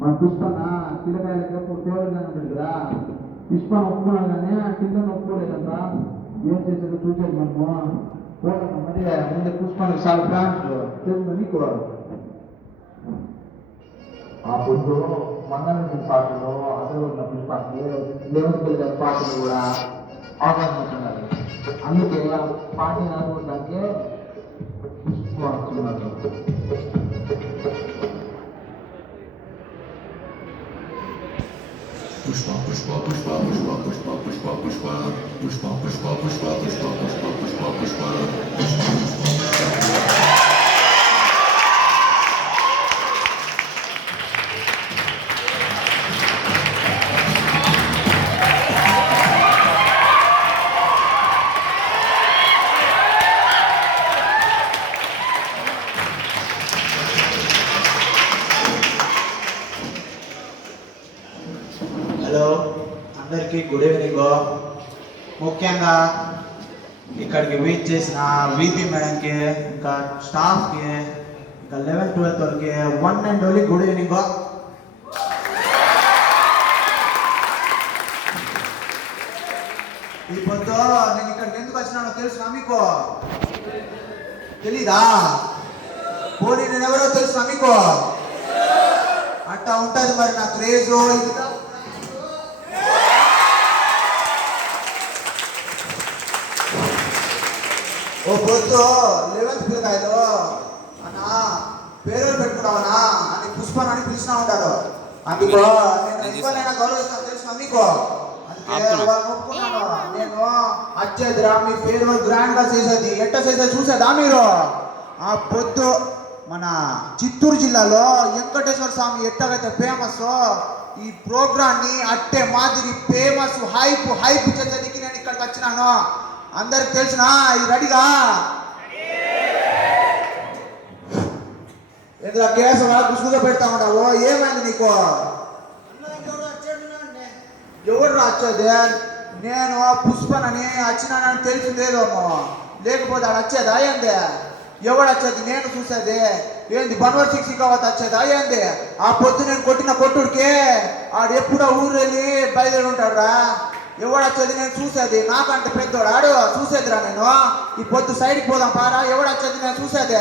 మన పుష్పన పిల్లకాయలకి ఎప్పుడు ఫేవర్గా ఉంటుంది కదా. పుష్పన ఒప్పుకున్నాడు కానీ కింద ఒప్పుకోలేదంట. ఏం చేసేదో చూసేది మనము పోతాం. మరి ముందే పుష్పానికి చాలా ఫ్యాన్స్ తెలుసు నీకు. ఆ పొద్దు మంగళ పాటలు అదే ఉన్న పుష్పానికి దేవుడికి పాటలు కూడా అవకాశం. అందుకే పార్టీని అనుకోవడానికి పుష్పన్నారు. Pushpa, pushpa, pushpa, pushpa, pushpa, pushpa, pushpa, pushpa, pushpa, pushpa, pushpa, pushpa, pushpa, pushpa, hello అందరికీ గుడ్ ఈవినింగ్. ముఖ్యంగా ఇక్కడికి విజిట్ చేసిన వీపీ మేడంకి, ఇంకా స్టాఫ్కి, ఇంకా 11th 12th వాళ్ళకి one and only good evening. ఈ పొద్దు నేను ఇక్కడికి ఎందుకు వచ్చినానో తెలుసునా మీకు? తెలీదా? పోనీ నేను ఎవరో తెలుసునా మీకు? అట్టా ఉంటుంది మరి నా క్రేజు. ఓ పొద్దు 11th పిల్లకాయలు అన్నా పేరు పెట్టుకున్నావనా అని పుష్పన్ అని పిలిచినా ఉంటారు. అందుకో నేను ఇవ్వనైనా గౌరవిస్తాను తెలుసు మీకు. అందుకే వాళ్ళు ఒప్పుకున్నాను. నేను వచ్చేదిరా మీ పేరు గ్రాండ్ గా చేసేది ఎట్ట చేసేది చూసేదా మీరు? ఆ పొద్దు మన చిత్తూరు జిల్లాలో వెంకటేశ్వర స్వామి ఎట్టగైతే ఫేమస్, ఈ ప్రోగ్రాన్ని అట్టే మాదిరి ఫేమస్ హైప్ చేసేదికి నేను ఇక్కడికి వచ్చినాను. అందరికి తెలిసిన ఈ రెడీగా ఎందుకు కేసు గుసుగుగా పెడతా ఉంటావు? ఏమైంది నీకు? ఎవరు వచ్చేది? నేను పుష్పనని వచ్చినానని తెలిసిందేమో, లేకపోతే ఆడ వచ్చేదా ఏంది? ఎవడు వచ్చేది? నేను చూసేది ఏంది? బన్వర్ శిక్షికావత్ వచ్చేదా ఏంది? ఆ పొద్దు నేను కొట్టిన కొట్టుడికి ఆడు ఎప్పుడో ఊరు వెళ్ళి బయలుదేరి ఉంటాడు రా. ఎవడు వచ్చేది? నేను చూసేది. నాకంటే పెద్దోడు ఆడు చూసేదిరా. నేను ఈ పొద్దు సైడ్కి పోదాం పారా. ఎవడు వచ్చేది? నేను చూసేది.